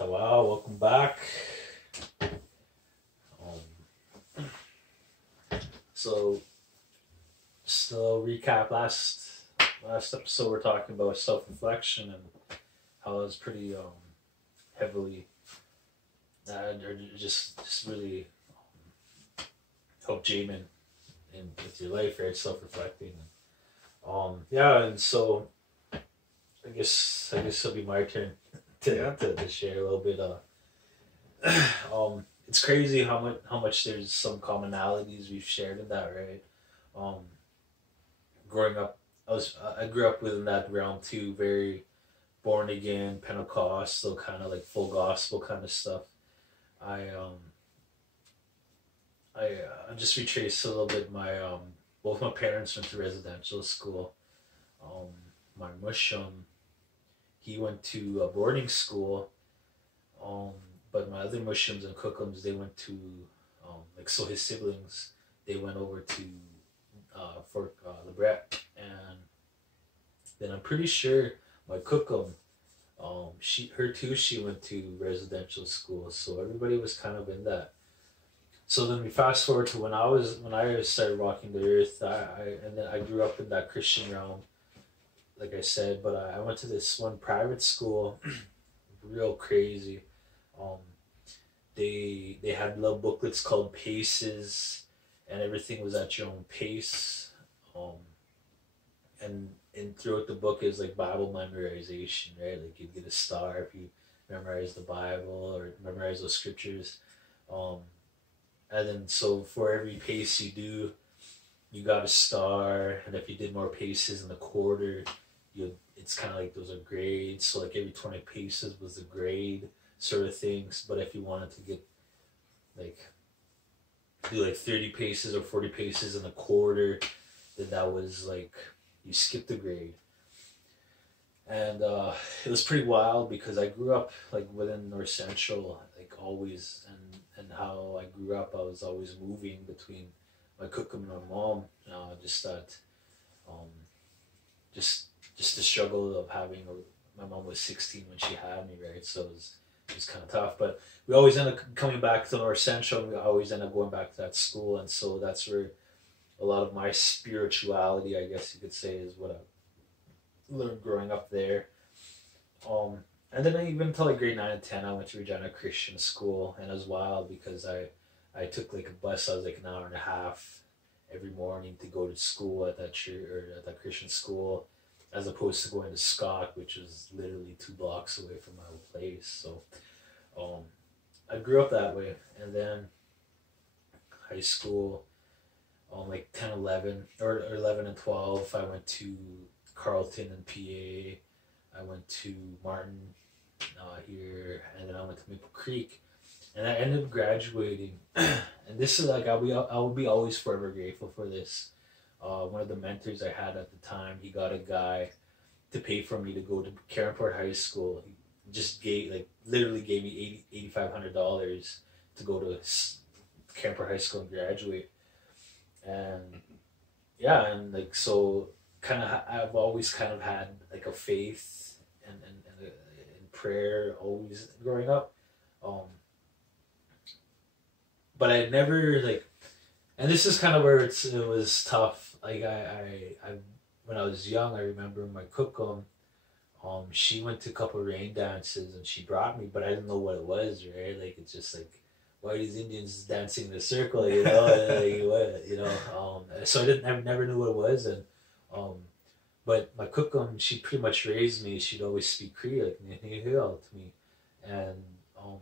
Wow, welcome back. Um, so, just a little recap. Last episode, we're talking about self reflection and how it's pretty heavily, or just really help Jamin in with your life, right? Self reflecting. Yeah, and so I guess it'll be my turn to share a little bit. It's crazy how much there's some commonalities we've shared in that, right? Um, growing up, I grew up within that realm too, very born again, Pentecostal, kind of like full gospel kind of stuff. I I just retraced a little bit. My both my parents went to residential school. Um, my mushum, he went to a boarding school. Um, but my other mushums and cookums, they went to like, so his siblings, they went over to Fort LeBret, and then I'm pretty sure my cookum, she went to residential school, so everybody was kind of in that. So then we fast forward to when I started walking the earth. And then I grew up in that Christian realm, like I said, but I went to this one private school, real crazy. Um, they had little booklets called Paces, and everything was at your own pace. Um, and throughout the book is like Bible memorization, right? Like you'd get a star if you memorize the Bible or memorize those scriptures. Um, and then so for every pace you do, you got a star, and if you did more paces in the quarter, you it's kind of like those are grades. So like every 20 paces was a grade sort of things. But if you wanted to get like do like 30 paces or 40 paces in a quarter, then that was like you skipped a grade. And it was pretty wild because I grew up like within North Central, like always, and how I grew up, I was always moving between my cookum and my mom. Just that, um, just just the struggle of having my mom was 16 when she had me, right? So it was kind of tough, but we always end up coming back to North Central. And we always end up going back to that school, and so that's where a lot of my spirituality, I guess you could say, is what I learned growing up there. Um, and then even until like grade 9 and 10, I went to Regina Christian School, and it was wild because I took like a bus. I was like an hour and a half every morning to go to school at that church or at that Christian school, as opposed to going to Scott, which was literally 2 blocks away from my place. So um, I grew up that way, and then high school, like 10, 11, or 11 and 12, I went to Carleton and PA. I went to Martin here, and then I went to Maple Creek, and I ended up graduating. And this is like I will be always forever grateful for this. One of the mentors I had at the time, he got a guy to pay for me to go to Caronport High School. He just gave like literally gave me $8,500 to go to Caronport High School and graduate. And yeah, and like so kind of I've always kind of had like a faith and prayer always growing up. Um, but I never like, and this is kind of where it was tough. Like I when I was young, I remember my cookum. She went to a couple of rain dances and she brought me, but I didn't know what it was, right? Like it's just like why are these Indians dancing in a circle, you know? And, like, what, you know? So I never knew what it was, and um, but my cookum, she pretty much raised me. She'd always speak Cree, like "Nihil" to me, and um,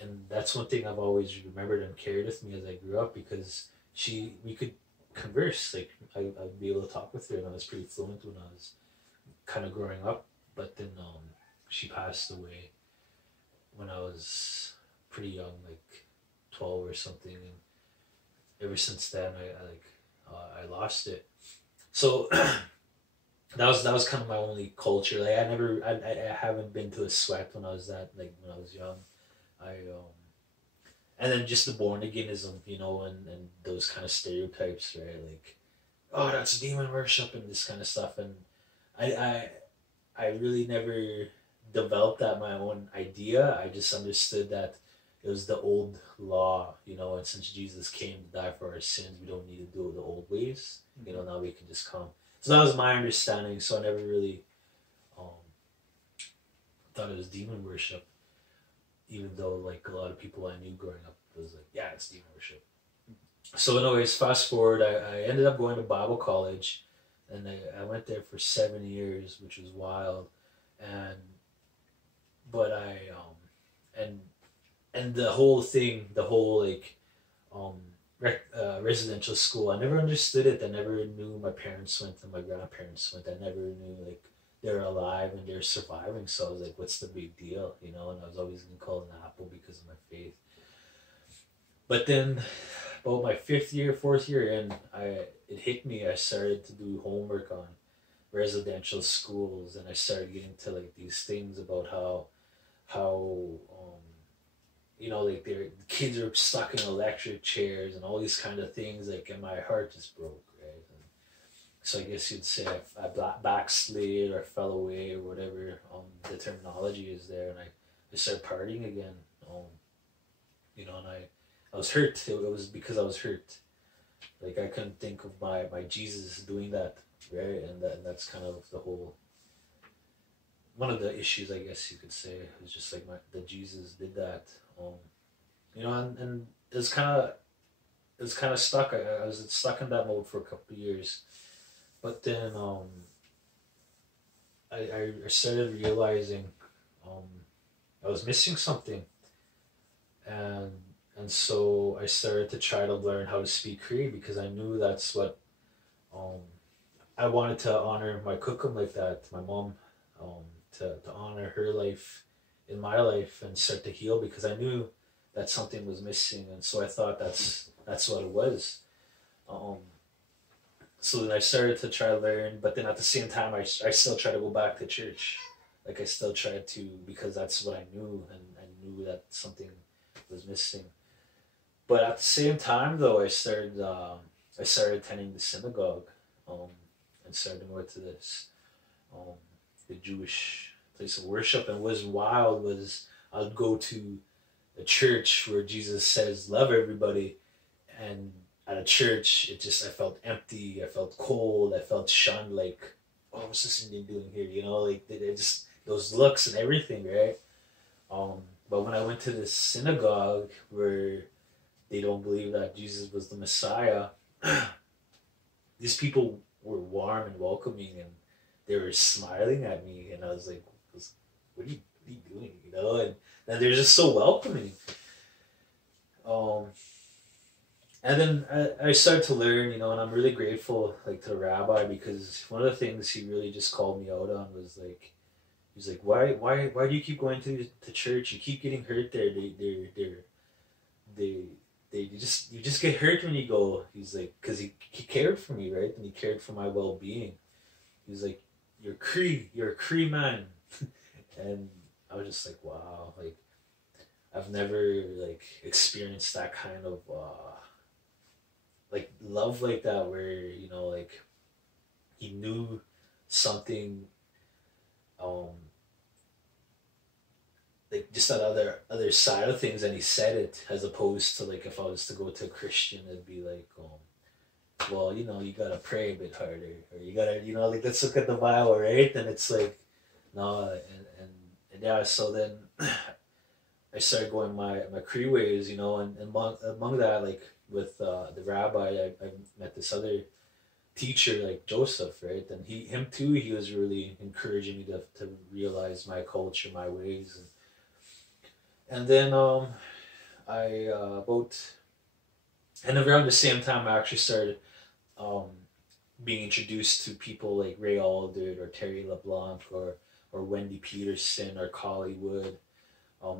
and that's one thing I've always remembered and carried with me as I grew up because we could converse, like I'd be able to talk with her, and I was pretty fluent when I was kind of growing up. But then she passed away when I was pretty young, like 12 or something, and ever since then I lost it. So that was kind of my only culture. Like I haven't been to a sweat when I was when I was young. I And then just the born againism, and those kind of stereotypes, right? Like, oh, that's demon worship and this kind of stuff. And I I I really never develop that my own idea. I just understood that it was the old law, you know, and since Jesus came to die for our sins, we don't need to do it the old ways. You know, now we can just come. So that was my understanding. So I never really um, thought it was demon worship, even though like a lot of people I knew growing up was like, yeah, it's demon worship. So anyways, fast forward, I ended up going to Bible college, and I went there for 7 years, which was wild. And but I and and the whole thing, the whole like um residential school, I never understood it. I never knew my parents went and my grandparents went. I never knew like they're alive and they're surviving. So I was like, what's the big deal, you know? And I was always gonna call an apple because of my faith. But then about my fifth year, fourth year in, it hit me. I started to do homework on residential schools, and I started getting to like these things about how you know, like the kids are stuck in electric chairs and all these kind of things. Like, and my heart just broke, right? And so I guess you'd say I backslid or fell away or whatever the terminology is there, and I started partying again. You know, and I was hurt. It was because I was hurt. Like I couldn't think of my Jesus doing that, right? And that's kind of the whole one of the issues, I guess you could say. It was just like that Jesus did that. You know, and it was kind of stuck. I was stuck in that mode for a couple of years, but then I started realizing um, I was missing something, and so I started to try to learn how to speak Cree because I knew that's what um, I wanted to honor my cookum like that, my mom, to honor her life in my life and start to heal because I knew that something was missing, and so I thought that's what it was. Um, so then I started to try to learn, but then at the same time, I still try to go back to church. Like I still tried to because that's what I knew, and I knew that something was missing. But at the same time, though, I started attending the synagogue, um, and started to go to this um, the Jewish place of worship. And what was wild was I'd go to a church where Jesus says love everybody, and at a church I felt empty, I felt cold, I felt shunned. Like, oh, what's this Indian doing here? You know, like they just those looks and everything, right? But when I went to this synagogue where they don't believe that Jesus was the Messiah, these people were warm and welcoming, and they were smiling at me, and I was like, what are you doing? You know, and they're just so welcoming. Um, and then I started to learn, you know, and I'm really grateful, like, to the rabbi, because one of the things he really just called me out on was like, he's like, why do you keep going to church? You keep getting hurt there. They you just get hurt when you go. He's like, because he cared for me, right? And he cared for my well being. He was like, you're a Cree man, and I was just like, wow, like I've never like experienced that kind of like love like that, where you know, like he knew something, um like just that other side of things, and he said it, as opposed to like if I was to go to a Christian, it'd be like, well, you know, you gotta pray a bit harder, or you gotta, you know, like let's look at the Bible, right? And it's like, no, and yeah, so then I started going my Cree ways, you know, and among that, like with the rabbi, I met this other teacher like Joseph, right? And him too, he was really encouraging me to realize my culture, my ways, and then I about and around the same time I actually started um, being introduced to people like Ray Alden or Terry LeBlanc or Wendy Peterson or Collie Wood.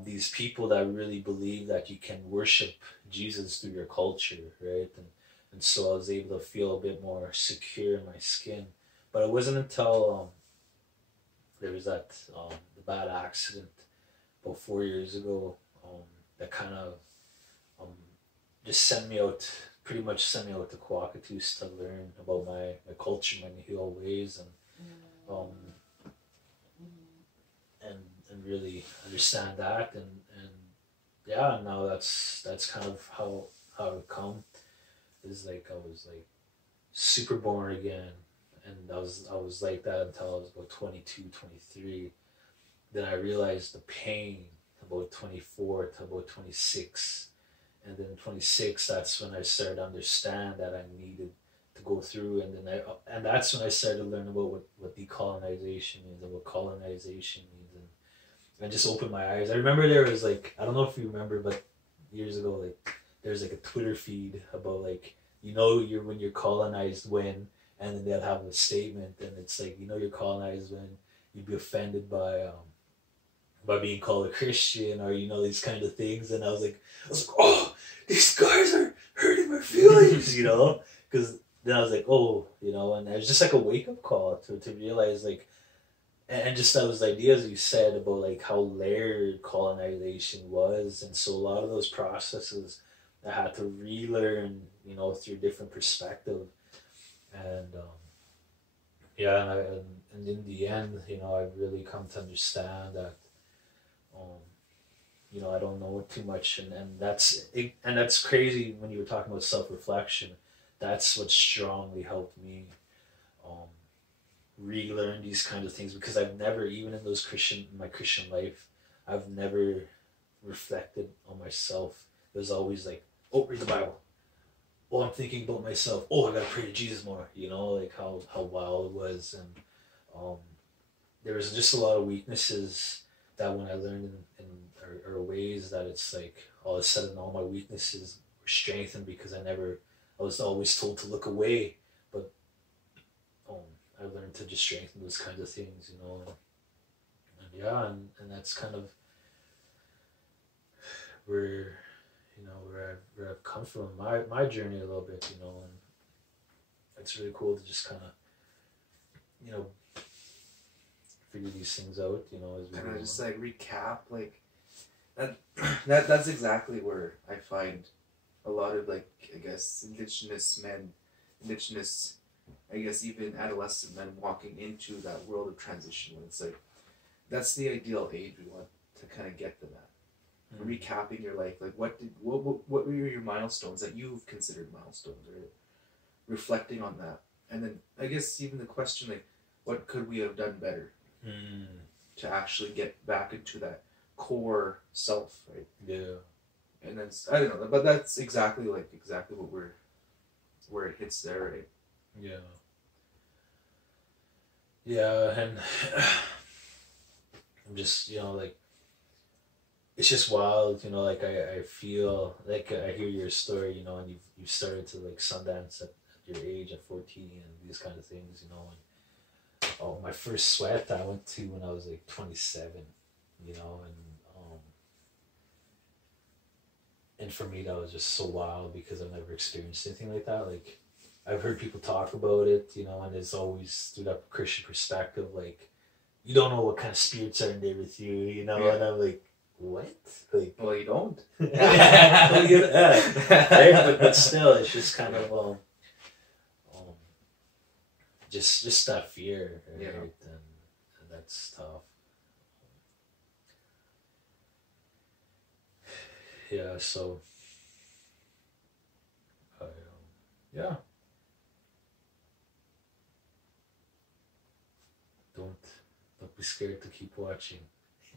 These people that really believe that you can worship Jesus through your culture, right? And so I was able to feel a bit more secure in my skin. But it wasn't until there was that the bad accident about 4 years ago, that kind of um, just pretty much sent me out to Quakatus to learn about my culture, my Nihil ways, and um, and understand that, and yeah, now that's kind of how it come is like I was like super born again, and I was like that until I was about 22, 23. Then I realized the pain about 24 to about 26, and then 26, that's when I started to understand that I needed to go through, and that's when I started to learn about what decolonization means and what colonization means, and just opened my eyes. I remember there was like, I don't know if you remember, but years ago, like there's like a Twitter feed about like, you're when you're colonized when, and then they'll have a statement, and it's like, you're colonized when you'd be offended by being called a Christian, or these kind of things. And I was like, oh, these guys are hurting my feelings, because then I was like, oh, and it was just like a wake up call to realize like, and just those ideas you said about like how layered colonization was, and so a lot of those processes I had to relearn, through a different perspective, and yeah, and in the end, I've really come to understand that, I don't know too much, and that's crazy when you were talking about self reflection. That's what strongly helped me um, relearn these kinds of things, because I've never, even in my Christian life, I've never reflected on myself. It was always like, oh, read the Bible. Oh, I'm thinking about myself. Oh, I gotta pray to Jesus more. Like how wild it was, and um, there was just a lot of weaknesses that when I learned or ways that it's like all of a sudden all my weaknesses were strengthened, because I was always told to look away, but I learned to just strengthen those kinds of things, and yeah, and that's kind of where where I've come from, my journey a little bit, and it's really cool to just kind of figure these things out, as we kind go of just on. like recap, like that's exactly where I find a lot of, like, I guess indigenous, I guess even adolescent men walking into that world of transition, when it's like that's the ideal age we want to kind of get them at. Recapping your life, like what were your milestones that you've considered milestones, or reflecting on that, and then I guess even the question like, what could we have done better to actually get back into that core self, right? Yeah. And then I don't know, but that's exactly what where it hits there, right? Yeah. Yeah, and I'm just, like, it's just wild, like I feel like I hear your story, and you've started to like Sundance at your age at 14 and these kind of things, and oh, my first sweat I went to when I was like 27, and for me that was just so wild, because I've never experienced anything like that. Like, I've heard people talk about it, and it's always through that Christian perspective, like, you don't know what kind of spirits are in there with you, Yeah. and I'm like, what? Like, Well, you don't. Right? But still, it's just kind of just that fear, right? Yeah. And that's tough. Yeah. So, yeah. Don't be scared to keep watching.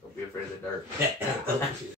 Don't be afraid of the dark.